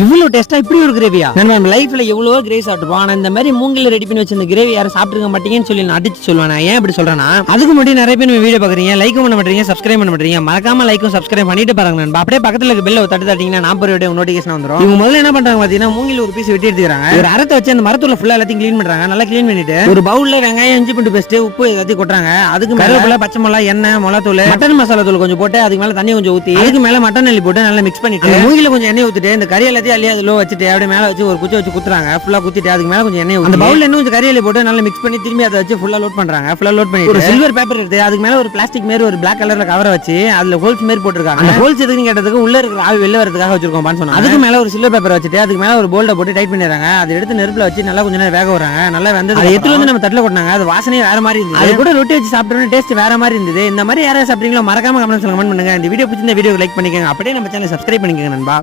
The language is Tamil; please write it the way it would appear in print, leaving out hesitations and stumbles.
இவ்வளவு டேஸ்டா இப்படி ஒரு கிரேவியா? நம்ம லைஃப்ல எவ்வளவோ கிரேவி சாப்பிட்டுப்போம். ஆனா இந்த மாதிரி மூங்கில ரெடி பண்ணி வச்சிருந்த கிரேவி யாரும் சாப்பிட்டுருக்க மாட்டீங்கன்னு சொல்லி நான் அடிச்சு சொல்லுவேன். ஏன் இப்படி சொல்றேன்னா, அதுக்கு முன்னாடி நிறைய பேர் வீடியோ பாக்குறீங்க, லைக் பண்ண மாட்டீங்க, சப்ஸ்கிரைப் பண்ண மாட்டீங்க. மறக்காம லைக்கும் சப்ஸ்கிரைப் பண்ணிட்டு பாருங்க நண்பா. அப்படியே பக்கத்துல இருக்க பெல்ல தட்டு தட்டிங்கன்னா நான் போற வீடியோ நோட்டிஃபிகேஷன் வந்துரும். இவங்க முதல்ல என்ன பண்றாங்க பாத்தீங்கன்னா, மூங்கில ஒரு பீஸ் வெட்டி எடுத்துக்கிறாங்க. ஒரு அறத்தை வச்சு அந்த மரத்துல ஃபுல்லா எல்லாத்தையும் க்ளீன் பண்றாங்க. நல்லா க்ளீன் பண்ணிட்டு ஒரு பவுல்ல வெங்காயம், இஞ்சி பூண்டு பேஸ்ட், உப்பு எல்லாத்தையும் கொட்டுறாங்க. அதுக்கு மேல பச்சை மிளகாய், எண்ணெய், மிளகாத்தூள், மட்டன் மசாலா தூள் கொஞ்சம் போட்டு அதுக்கு மேல தண்ணி கொஞ்சம் ஊத்தி அதுக்கு மேல மட்டன் அள்ளி போட்டு நல்லா மிக்ஸ் பண்ணிட்டு மூங்கில கொஞ்சம் எண்ணெய் ஊத்திட்டு இந்த கறி எல்லாத்தையும் அள்ளி அதுல வச்சுட்டு அப்படியே மேல வச்சு ஒரு குச்சி வச்சு குத்துறாங்க. ஃபுல்லா குத்திட்டு அதுக்கு மேல கொஞ்சம் எண்ணெய் அந்த பவுல்ல இன்னும் கொஞ்சம் கறியில போட்டு நல்லா மிக்ஸ் பண்ணி திரும்பி அதை வச்சு ஃபுல்லா லோட் பண்றாங்க. ஃபுல்லா லோட் பண்ணி ஒரு சில்வர் பேப்பர் எடுத்து அதுக்கு மேல ஒரு பிளாஸ்டிக் மாதிரி ஒரு பிளாக் கலர்ல கவரை வச்சு அதுல ஹோல்ஸ் மாதிரி போட்டுருக்காங்க. அந்த ஹோல்ஸ் எதுக்குன்னு கேட்டதுக்கு உள்ள இருக்கிற ஆவி வெளில வரதுக்காக வச்சிருக்கோம் சொன்னாங்க. அதுக்கு மேல ஒரு சில்வர் பேப்பர் வச்சுட்டு அதுக்கு மேல ஒரு போல்ட போட்டு டைட் பண்ணிடுறாங்க. அதை எடுத்து நெருப்புல வச்சு நல்லா கொஞ்சம் நேரம் வேக வராங்க. நல்லா வந்து அதை எடுத்து வந்து நம்ம தட்டுல கொட்டினாங்க. அது வாசனையே வேற மாதிரி இருந்தது. அது கூட ரொட்டி வச்சு சாப்பிட்டோம்னா டேஸ்ட் வேற மாதிரி இருந்தது. இந்த மாதிரி யாராவது சாப்பிட்டீங்களோ மறக்காம கமெண்ட்ஸ்ல கமெண்ட் பண்ணுங்க. இந்த வீடியோ பிடிச்சிருந்தா வீடியோ லைக் பண்ணிக்கோங்க. அப்படியே நம்ம சேனலை சப்ஸ்கிரைப் பண்ணிக்கோங்க நண்பா.